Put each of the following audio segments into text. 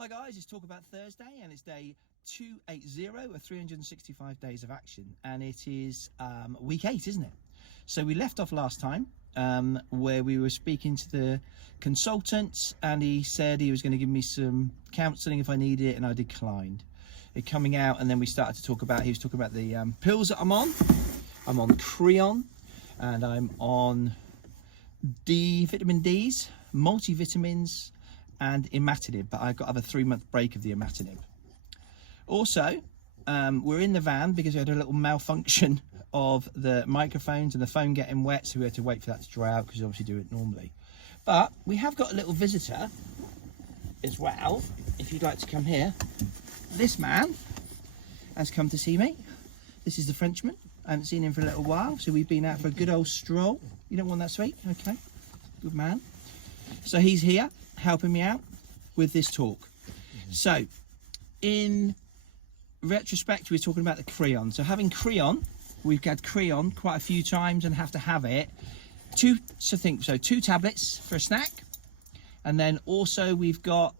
Hi guys, it's Talkabout Thursday and it's day 280 of 365 days of action, and it is week 8, isn't it? So we left off last time where we were speaking to the consultant, and he said he was going to give me some counselling if I needed it, and I declined it coming out. And then we started to talk about, he was talking about the pills that I'm on. I'm on Creon and I'm on vitamin D's, multivitamins and imatinib, but I've got to have a 3-month break of the imatinib. Also, we're in the van because we had a little malfunction of the microphones and the phone getting wet, so we had to wait for that to dry out because you obviously do it normally. But we have got a little visitor as well, if you'd like to come here. This man has come to see me. This is the Frenchman. I haven't seen him for a little while, so we've been out for a good old stroll. You don't want that, sweet? Okay, good man. So he's here helping me out with this talk. So in retrospect, we're talking about the Creon. So having Creon, we've had Creon quite a few times and have to have it. Two tablets for a snack, and then also we've got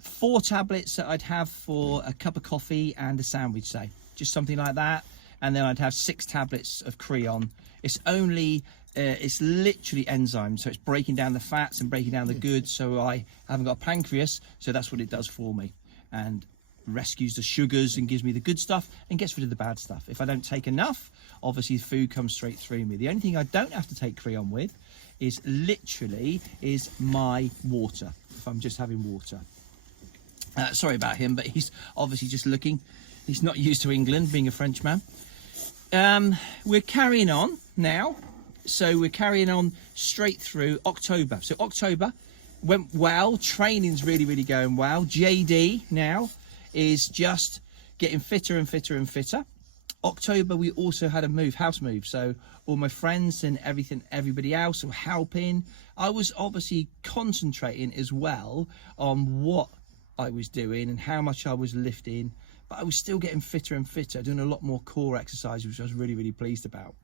4 tablets that I'd have for a cup of coffee and a sandwich, say, just something like that. And then I'd have 6 tablets of Creon. It's only it's literally enzymes, so it's breaking down the fats and breaking down the goods. So I haven't got a pancreas, so that's what it does for me, and rescues the sugars and gives me the good stuff and gets rid of the bad stuff. If I don't take enough, obviously food comes straight through me. The only thing I don't have to take Creon with is my water, if I'm just having water. Sorry about him, but he's obviously just looking. He's not used to England, being a Frenchman. We're carrying on now. So we're carrying on straight through October. So October went well. Training's really going well. JD now is just getting fitter and fitter and fitter. October, we also had a house move. So all my friends and everybody else were helping. I was obviously concentrating as well on what I was doing and how much I was lifting, but I was still getting fitter and fitter, doing a lot more core exercises, which I was really pleased about.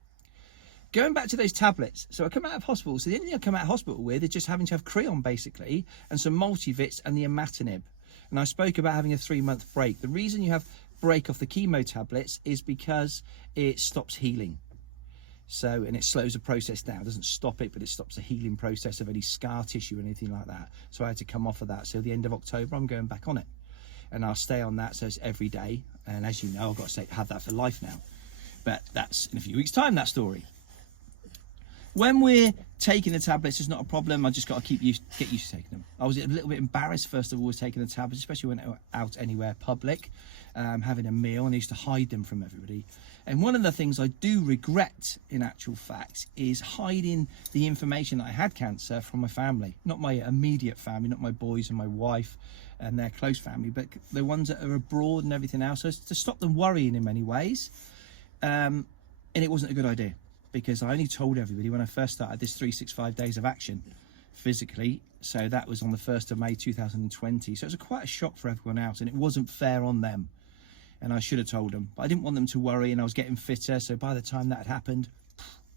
Going back to those tablets, so I come out of hospital, so the only thing I come out of hospital with is just having to have Creon basically, and some multivits and the imatinib. And I spoke about having a 3-month break. The reason you have break off the chemo tablets is because it stops healing. So, and it slows the process down. It doesn't stop it, but it stops the healing process of any scar tissue or anything like that. So I had to come off of that. So the end of October, I'm going back on it. And I'll stay on that, so it's every day. And as you know, I've got to have that for life now. But that's in a few weeks' time, that story. When we're taking the tablets, it's not a problem. I just got to get used to taking them. I was a little bit embarrassed, first of all, taking the tablets, especially when I went out anywhere public, having a meal, and I used to hide them from everybody. And one of the things I do regret, in actual fact, is hiding the information that I had cancer from my family. Not my immediate family, not my boys and my wife and their close family, but the ones that are abroad and everything else. So to stop them worrying in many ways. And it wasn't a good idea, because I only told everybody when I first started this 365 days of action physically. So that was on the 1st of May 2020. So it was quite a shock for everyone else, and it wasn't fair on them. And I should have told them, but I didn't want them to worry, and I was getting fitter. So by the time that had happened,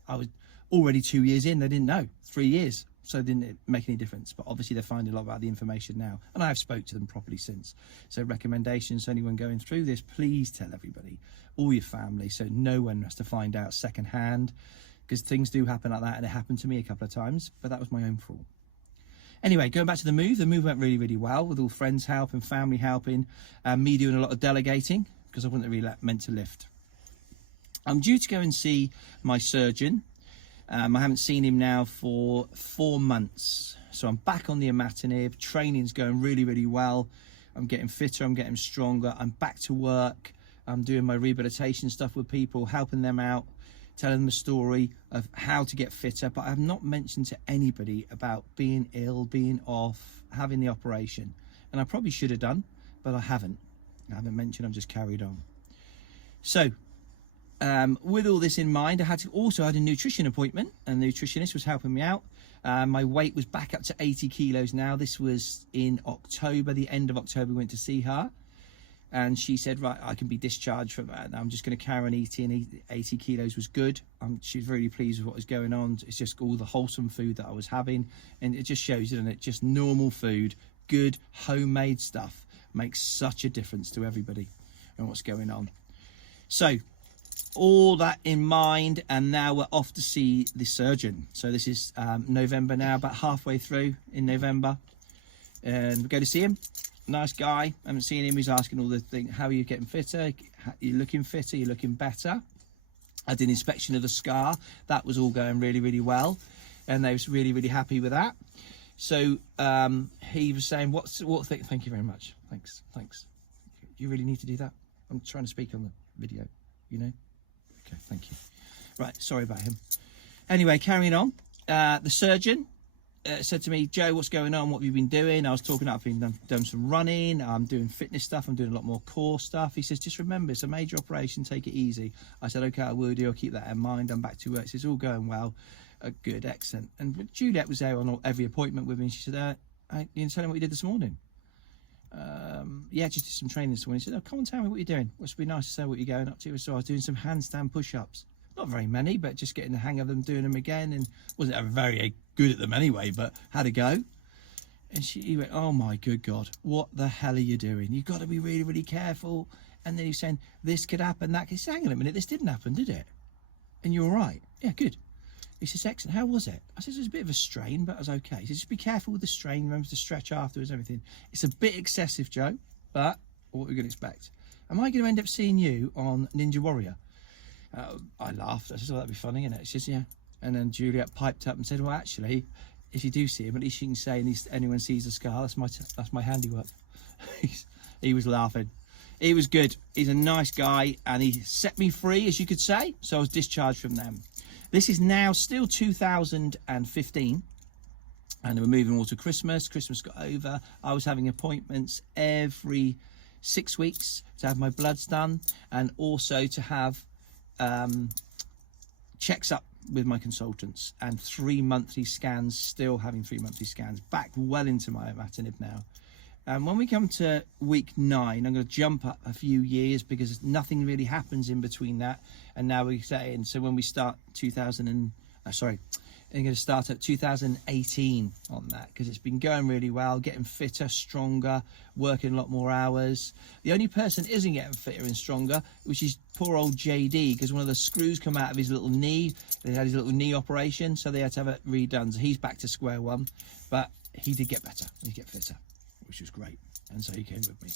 I was already 2 years in. They didn't know, 3 years. So it didn't make any difference. But obviously they're finding a lot about the information now, and I have spoke to them properly since. So recommendations to anyone going through this, please tell everybody, all your family, so no one has to find out secondhand, because things do happen like that, and it happened to me a couple of times, but that was my own fault. Anyway, going back to the move went really well, with all friends helping, family helping, me doing a lot of delegating, because I wasn't really meant to lift. I'm due to go and see my surgeon. I haven't seen him now for 4 months. So I'm back on the imatinib. Training's going really well. I'm getting fitter, I'm getting stronger. I'm back to work. I'm doing my rehabilitation stuff with people, helping them out, telling them a story of how to get fitter. But I have not mentioned to anybody about being ill, being off, having the operation. And I probably should have done, but I haven't. I haven't mentioned, I've just carried on. So with all this in mind, I had a nutrition appointment, and the nutritionist was helping me out. My weight was back up to 80 kilos now. This was in October, the end of October. We went to see her, and she said, right, I can be discharged from that. I'm just going to carry on eating. 80 kilos was good. She was really pleased with what was going on. It's just all the wholesome food that I was having, and it just shows, doesn't it? Just normal food good homemade stuff makes such a difference to everybody and what's going on. So all that in mind, and now we're off to see the surgeon. So this is November now, about halfway through in November, and we go to see him. Nice guy. I haven't seen him. He's asking all the things. How are you getting fitter? You're looking fitter. You're looking better. I did an inspection of the scar. That was all going really, really well, and they was really, really happy with that. So he was saying, thank you very much. Thanks. You really need to do that. I'm trying to speak on the video, you know. Okay, thank you. Right, sorry about him. Anyway, carrying on. The surgeon said to me, Joe, what's going on? What have you been doing? I was talking about I've done some running. I'm doing fitness stuff. I'm doing a lot more core stuff. He says, just remember, it's a major operation. Take it easy. I said, okay, I will do. I'll keep that in mind. I'm back to work. It's all going well. Good, excellent. And Juliet was there on every appointment with me. She said, you tell him what you did this morning? Yeah, just did some training this morning. He said, oh, come on, tell me what you're doing. It would be nice to say what you're going up to. So I was doing some handstand push-ups. Not very many, but just getting the hang of them, doing them again. And wasn't very good at them anyway, but had a go. And he went, oh my good God, what the hell are you doing? You've got to be really, really careful. And then he's saying, this could happen, that could. He said, hang on a minute, this didn't happen, did it? And you're all right. Yeah, good. He says, excellent, how was it? I said, it was a bit of a strain, but I was okay. He said, just be careful with the strain, remember to stretch afterwards, everything. It's a bit excessive, Joe, but what we're going to expect. Am I going to end up seeing you on Ninja Warrior? I laughed. I said, oh, that'd be funny, isn't it? She says, yeah. And then Juliet piped up and said, well, actually, if you do see him, at least you can say, and anyone sees the scar, that's my handiwork. He was laughing. He was good. He's a nice guy, and he set me free, as you could say. So I was discharged from them. This is now still 2015, and we're moving all to Christmas. Christmas got over. I was having appointments every 6 weeks to have my bloods done, and also to have checks up with my consultants, and 3 monthly scans, still having 3 monthly scans, back well into my imatinib now. When we come to week 9, I'm going to jump up a few years because nothing really happens in between that. And now we're saying, so when we start I'm going to start at 2018 on that, because it's been going really well, getting fitter, stronger, working a lot more hours. The only person isn't getting fitter and stronger, which is poor old JD, because one of the screws come out of his little knee. They had his little knee operation, so they had to have it redone. So he's back to square one, but he did get better. He get fitter, which was great. And so he came with me.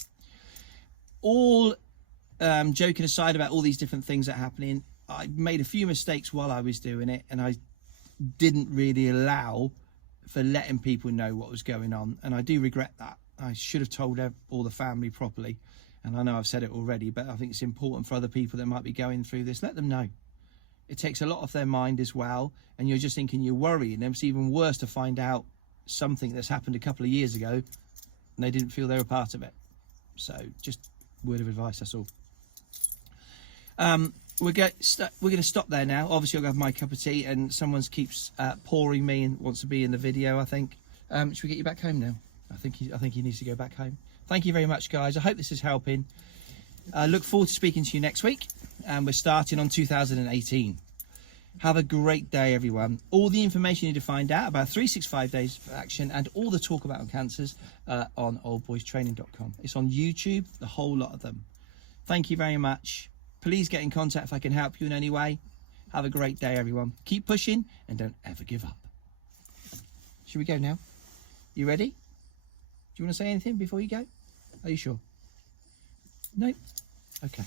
All joking aside about all these different things that are happening, I made a few mistakes while I was doing it, and I didn't really allow for letting people know what was going on, and I do regret that. I should have told all the family properly, and I know I've said it already, but I think it's important for other people that might be going through this. Let them know. It takes a lot off their mind as well, and you're just thinking you're worrying. It's even worse to find out something that's happened a couple of years ago and they didn't feel they were part of it. So just word of advice, that's all. We're going to stop there now. Obviously, I'll have my cup of tea, and someone keeps pouring me and wants to be in the video, I think. Should we get you back home now? I think he needs to go back home. Thank you very much, guys. I hope this is helping. I look forward to speaking to you next week, and we're starting on 2018. Have a great day, everyone. All the information you need to find out about 365 Days for Action and all the Talkabout on cancers on oldboystraining.com. It's on YouTube, the whole lot of them. Thank you very much. Please get in contact if I can help you in any way. Have a great day, everyone. Keep pushing and don't ever give up. Should we go now? You ready? Do you want to say anything before you go? Are you sure? No? Okay.